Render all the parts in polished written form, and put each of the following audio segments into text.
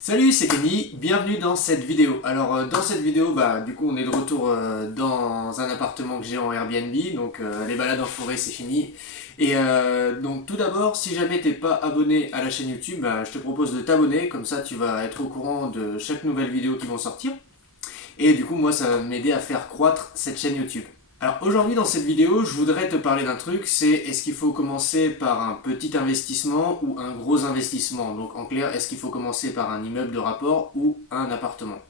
Salut, c'est Kenny, bienvenue dans cette vidéo. Alors dans cette vidéo, du coup on est de retour dans un appartement que j'ai en Airbnb, donc les balades en forêt c'est fini. Et donc tout d'abord, si jamais t'es pas abonné à la chaîne YouTube, je te propose de t'abonner, comme ça tu vas être au courant de chaque nouvelle vidéo qui vont sortir. Et du coup moi ça va m'aider à faire croître cette chaîne YouTube. Alors aujourd'hui dans cette vidéo, je voudrais te parler d'un truc, c'est est-ce qu'il faut commencer par un petit investissement ou un gros investissement? Donc en clair, est-ce qu'il faut commencer par un immeuble de rapport ou un appartement?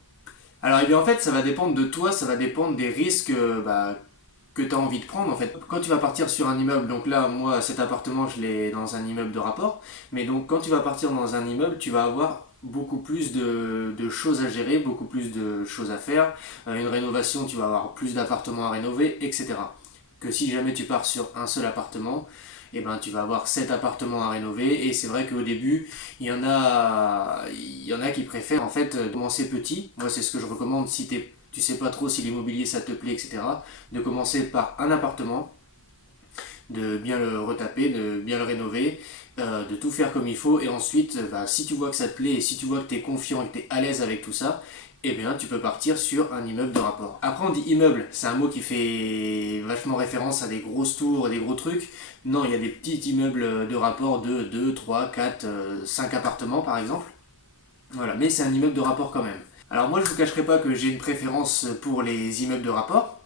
Alors eh bien en fait ça va dépendre de toi, ça va dépendre des risques que tu as envie de prendre en fait. Quand tu vas partir sur un immeuble, donc là moi cet appartement je l'ai dans un immeuble de rapport, mais donc quand tu vas partir dans un immeuble, tu vas avoir beaucoup plus de choses à gérer, beaucoup plus de choses à faire. Une rénovation, tu vas avoir plus d'appartements à rénover, etc. Que si jamais tu pars sur un seul appartement, et ben, tu vas avoir 7 appartements à rénover. Et c'est vrai qu'au début, il y en a qui préfèrent en fait commencer petit. Moi, c'est ce que je recommande si tu sais pas trop si l'immobilier ça te plaît, etc. De commencer par un appartement, de bien le retaper, de bien le rénover, de tout faire comme il faut. Et ensuite, si tu vois que ça te plaît et si tu vois que tu es confiant et que tu es à l'aise avec tout ça, eh bien, tu peux partir sur un immeuble de rapport. Après, on dit immeuble, c'est un mot qui fait vachement référence à des grosses tours et des gros trucs. Non, il y a des petits immeubles de rapport de 2, 3, 4, 5 appartements par exemple. Voilà, mais c'est un immeuble de rapport quand même. Alors moi, je ne vous cacherai pas que j'ai une préférence pour les immeubles de rapport.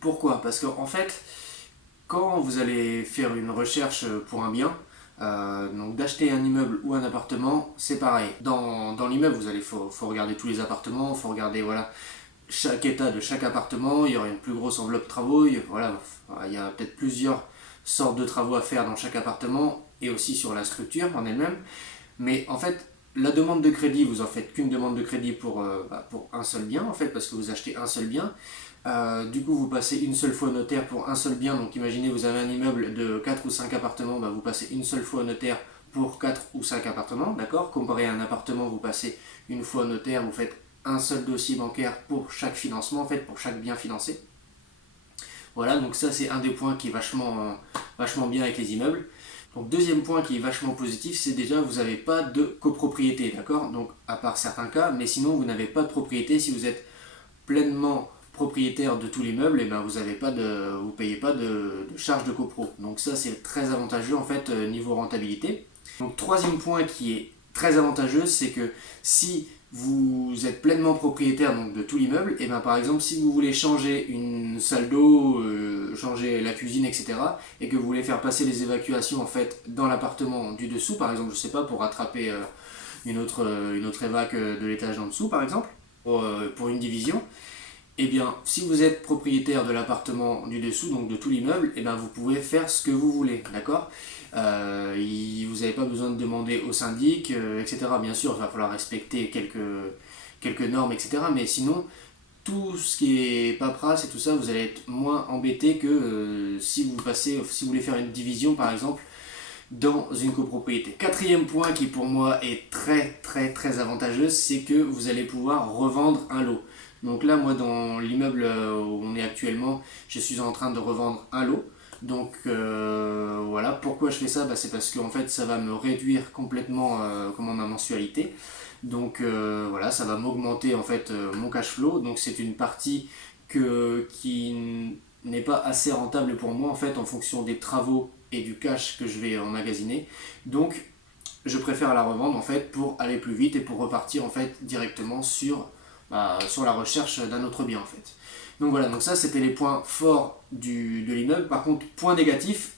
Pourquoi? Parce qu'en fait, quand vous allez faire une recherche pour un bien, donc d'acheter un immeuble ou un appartement, c'est pareil. Dans l'immeuble, faut regarder tous les appartements, il faut regarder voilà, chaque état de chaque appartement, il y aura une plus grosse enveloppe travaux, il y a peut-être plusieurs sortes de travaux à faire dans chaque appartement et aussi sur la structure en elle-même. Mais en fait, la demande de crédit, vous en faites qu'une demande de crédit pour un seul bien, en fait, parce que vous achetez un seul bien. Du coup, vous passez une seule fois au notaire pour un seul bien. Donc, imaginez, vous avez un immeuble de 4 ou 5 appartements, vous passez une seule fois au notaire pour 4 ou 5 appartements, d'accord? Comparé à un appartement, vous passez une fois au notaire, vous faites un seul dossier bancaire pour chaque financement, en fait, pour chaque bien financé. Voilà, donc ça, c'est un des points qui est vachement bien avec les immeubles. Donc deuxième point qui est vachement positif, c'est déjà vous n'avez pas de copropriété, d'accord? Donc à part certains cas, mais sinon vous n'avez pas de propriété. Si vous êtes pleinement propriétaire de tout l'immeuble, et ben vous payez pas de charge de copro. Donc ça c'est très avantageux en fait niveau rentabilité. Donc troisième point qui est très avantageux, c'est que si vous êtes pleinement propriétaire donc, de tout l'immeuble, et ben par exemple si vous voulez changer une salle d'eau, changer la cuisine, etc., et que vous voulez faire passer les évacuations en fait dans l'appartement du dessous, par exemple, je sais pas, pour rattraper une autre évac de l'étage en dessous, par exemple, pour une division, eh bien, si vous êtes propriétaire de l'appartement du dessous, donc de tout l'immeuble, eh bien, vous pouvez faire ce que vous voulez, d'accord? Vous n'avez pas besoin de demander au syndic, etc. Bien sûr, il va falloir respecter quelques normes, etc. Mais sinon, tout ce qui est paperasse et tout ça, vous allez être moins embêté que si vous voulez faire une division, par exemple, dans une copropriété. Quatrième point qui pour moi est très avantageux, c'est que vous allez pouvoir revendre un lot. Donc là, moi, dans l'immeuble où on est actuellement, je suis en train de revendre un lot. Donc voilà, pourquoi je fais ça? C'est parce que en fait, ça va me réduire complètement ma mensualité. Donc voilà, ça va m'augmenter en fait mon cash flow. Donc c'est une partie qui n'est pas assez rentable pour moi en fait en fonction des travaux et du cash que je vais emmagasiner. Donc je préfère la revendre en fait pour aller plus vite et pour repartir en fait directement sur la recherche d'un autre bien en fait. Donc voilà, donc ça c'était les points forts de l'immeuble. Par contre, point négatif,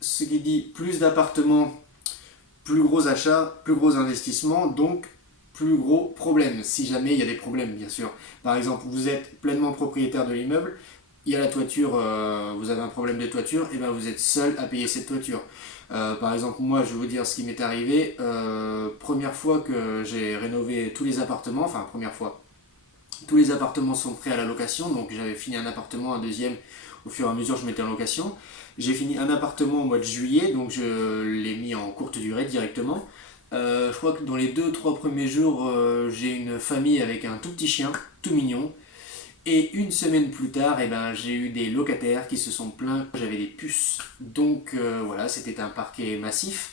ce qui dit plus d'appartements, plus gros achats, plus gros investissements, donc plus gros problèmes, si jamais il y a des problèmes bien sûr. Par exemple, vous êtes pleinement propriétaire de l'immeuble, il y a la toiture, vous avez un problème de toiture, et bien vous êtes seul à payer cette toiture. Par exemple, moi je vais vous dire ce qui m'est arrivé. Première fois que j'ai rénové tous les appartements, enfin première fois, tous les appartements sont prêts à la location, donc j'avais fini un appartement, un deuxième, au fur et à mesure je mettais en location. J'ai fini un appartement au mois de juillet, donc je l'ai mis en courte durée directement. Je crois que dans les 2 3 premiers jours, j'ai une famille avec un tout petit chien, tout mignon. Et une semaine plus tard, j'ai eu des locataires qui se sont plaints que j'avais des puces. Donc voilà, c'était un parquet massif.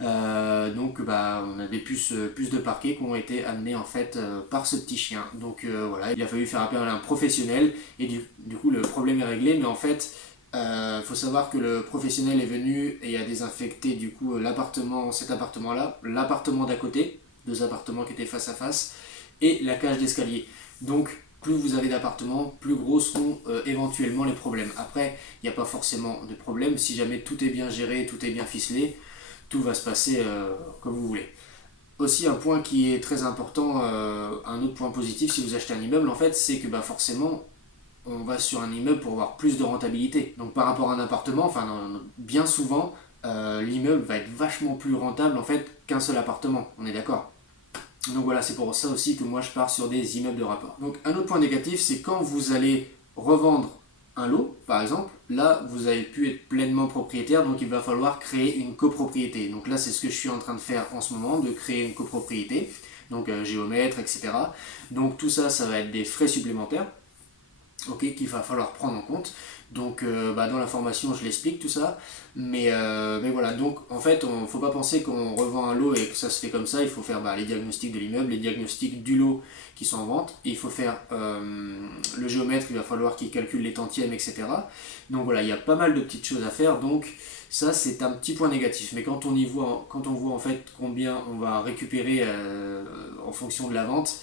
Donc on avait plus de parquets qui ont été amenés en fait par ce petit chien. Donc voilà, il a fallu faire appel à un professionnel et du coup le problème est réglé, mais en fait faut savoir que le professionnel est venu et a désinfecté du coup cet appartement-là, l'appartement d'à côté, deux appartements qui étaient face à face, et la cage d'escalier. Donc plus vous avez d'appartements, plus gros seront éventuellement les problèmes. Après, il n'y a pas forcément de problème, si jamais tout est bien géré, tout est bien ficelé, tout va se passer comme vous voulez. Aussi un point qui est très important, un autre point positif si vous achetez un immeuble en fait, c'est que forcément on va sur un immeuble pour avoir plus de rentabilité. Donc par rapport à un appartement, bien souvent, l'immeuble va être vachement plus rentable en fait qu'un seul appartement, on est d'accord. Donc voilà, c'est pour ça aussi que moi je pars sur des immeubles de rapport. Donc un autre point négatif, c'est quand vous allez revendre un lot, par exemple, là vous avez pu être pleinement propriétaire, donc il va falloir créer une copropriété. Donc là c'est ce que je suis en train de faire en ce moment, de créer une copropriété, donc géomètre, etc. Donc tout ça, ça va être des frais supplémentaires. Ok, qu'il va falloir prendre en compte. Donc dans la formation je l'explique tout ça, mais voilà, donc en fait il ne faut pas penser qu'on revend un lot et que ça se fait comme ça. Il faut faire les diagnostics de l'immeuble, les diagnostics du lot qui sont en vente, et il faut faire le géomètre, il va falloir qu'il calcule les tantièmes, etc. Donc voilà, il y a pas mal de petites choses à faire, donc ça c'est un petit point négatif, mais quand on voit en fait combien on va récupérer en fonction de la vente,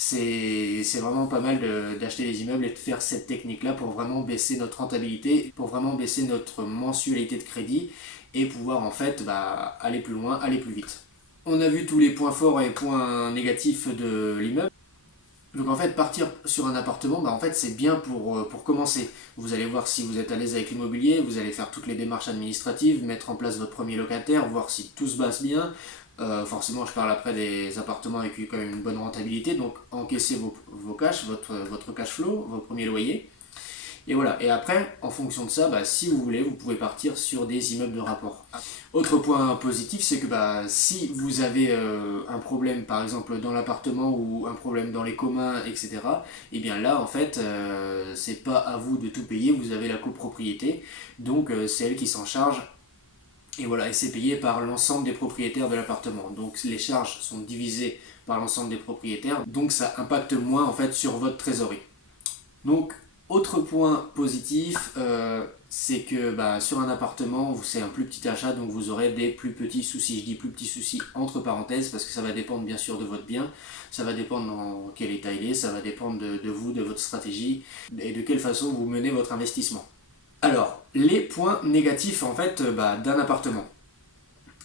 c'est vraiment pas mal d'acheter des immeubles et de faire cette technique-là pour vraiment baisser notre rentabilité, pour vraiment baisser notre mensualité de crédit et pouvoir en fait aller plus loin, aller plus vite. On a vu tous les points forts et points négatifs de l'immeuble. Donc en fait, partir sur un appartement, en fait, c'est bien pour commencer. Vous allez voir si vous êtes à l'aise avec l'immobilier, vous allez faire toutes les démarches administratives, mettre en place votre premier locataire, voir si tout se passe bien. Forcément, je parle après des appartements avec quand même une bonne rentabilité, donc encaisser vos cash, votre cash flow, vos premiers loyers. Et voilà, et après, en fonction de ça, si vous voulez, vous pouvez partir sur des immeubles de rapport. Autre point positif, c'est que si vous avez un problème, par exemple dans l'appartement ou un problème dans les communs, etc., et bien là, en fait, c'est pas à vous de tout payer, vous avez la copropriété, donc c'est elle qui s'en charge. Et voilà, et c'est payé par l'ensemble des propriétaires de l'appartement. Donc les charges sont divisées par l'ensemble des propriétaires, donc ça impacte moins en fait sur votre trésorerie. Donc autre point positif, c'est que sur un appartement, c'est un plus petit achat, donc vous aurez des plus petits soucis. Je dis plus petits soucis entre parenthèses parce que ça va dépendre bien sûr de votre bien, ça va dépendre dans quel état il est, ça va dépendre de vous, de votre stratégie et de quelle façon vous menez votre investissement. Alors, les points négatifs en fait d'un appartement.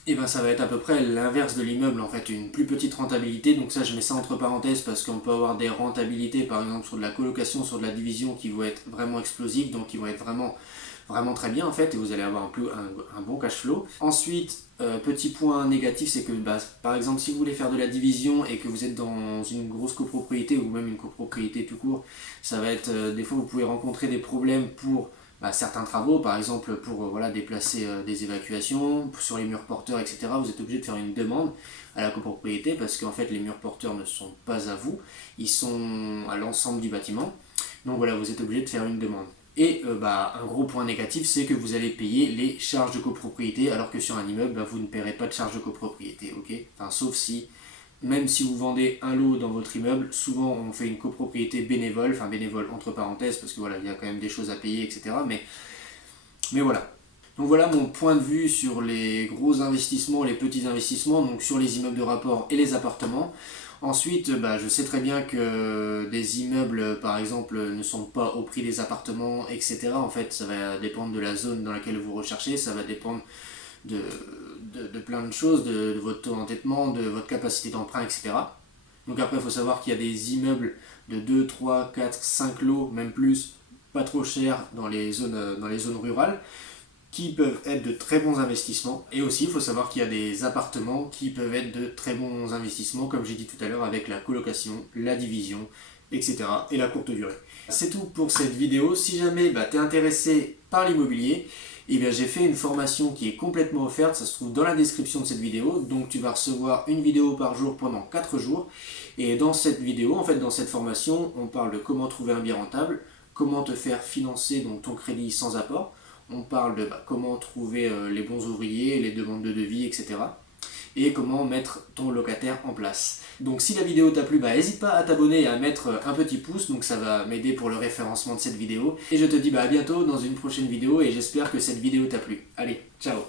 Et ça va être à peu près l'inverse de l'immeuble, en fait, une plus petite rentabilité. Donc ça, je mets ça entre parenthèses parce qu'on peut avoir des rentabilités, par exemple sur de la colocation, sur de la division, qui vont être vraiment explosives, donc qui vont être vraiment très bien en fait, et vous allez avoir un bon cash flow. Ensuite, petit point négatif, c'est que par exemple si vous voulez faire de la division et que vous êtes dans une grosse copropriété ou même une copropriété tout court, ça va être des fois vous pouvez rencontrer des problèmes pour certains travaux, par exemple pour déplacer des évacuations, sur les murs porteurs, etc. Vous êtes obligé de faire une demande à la copropriété parce qu'en fait les murs porteurs ne sont pas à vous, ils sont à l'ensemble du bâtiment. Donc voilà, vous êtes obligé de faire une demande. Et un gros point négatif, c'est que vous allez payer les charges de copropriété, alors que sur un immeuble, vous ne paierez pas de charges de copropriété, ok ? Sauf si, même si vous vendez un lot dans votre immeuble, souvent on fait une copropriété bénévole, bénévole entre parenthèses, parce que il y a quand même des choses à payer, etc. Mais voilà. Donc voilà mon point de vue sur les gros investissements, les petits investissements, donc sur les immeubles de rapport et les appartements. Ensuite, je sais très bien que des immeubles, par exemple, ne sont pas au prix des appartements, etc. En fait, ça va dépendre de la zone dans laquelle vous recherchez, ça va dépendre de plein de choses, de votre taux d'endettement, de votre capacité d'emprunt, etc. Donc après, il faut savoir qu'il y a des immeubles de 2, 3, 4, 5 lots, même plus, pas trop chers dans les zones rurales, qui peuvent être de très bons investissements. Et aussi, il faut savoir qu'il y a des appartements qui peuvent être de très bons investissements, comme j'ai dit tout à l'heure, avec la colocation, la division, etc. et la courte durée. C'est tout pour cette vidéo. Si jamais tu es intéressé par l'immobilier, j'ai fait une formation qui est complètement offerte, ça se trouve dans la description de cette vidéo, donc tu vas recevoir une vidéo par jour pendant 4 jours. Et dans cette vidéo, en fait dans cette formation, on parle de comment trouver un bien rentable, comment te faire financer donc ton crédit sans apport, on parle de comment trouver les bons ouvriers, les demandes de devis, etc. et comment mettre ton locataire en place. Donc si la vidéo t'a plu, n'hésite pas à t'abonner et à mettre un petit pouce, donc ça va m'aider pour le référencement de cette vidéo. Et je te dis à bientôt dans une prochaine vidéo et j'espère que cette vidéo t'a plu. Allez, ciao!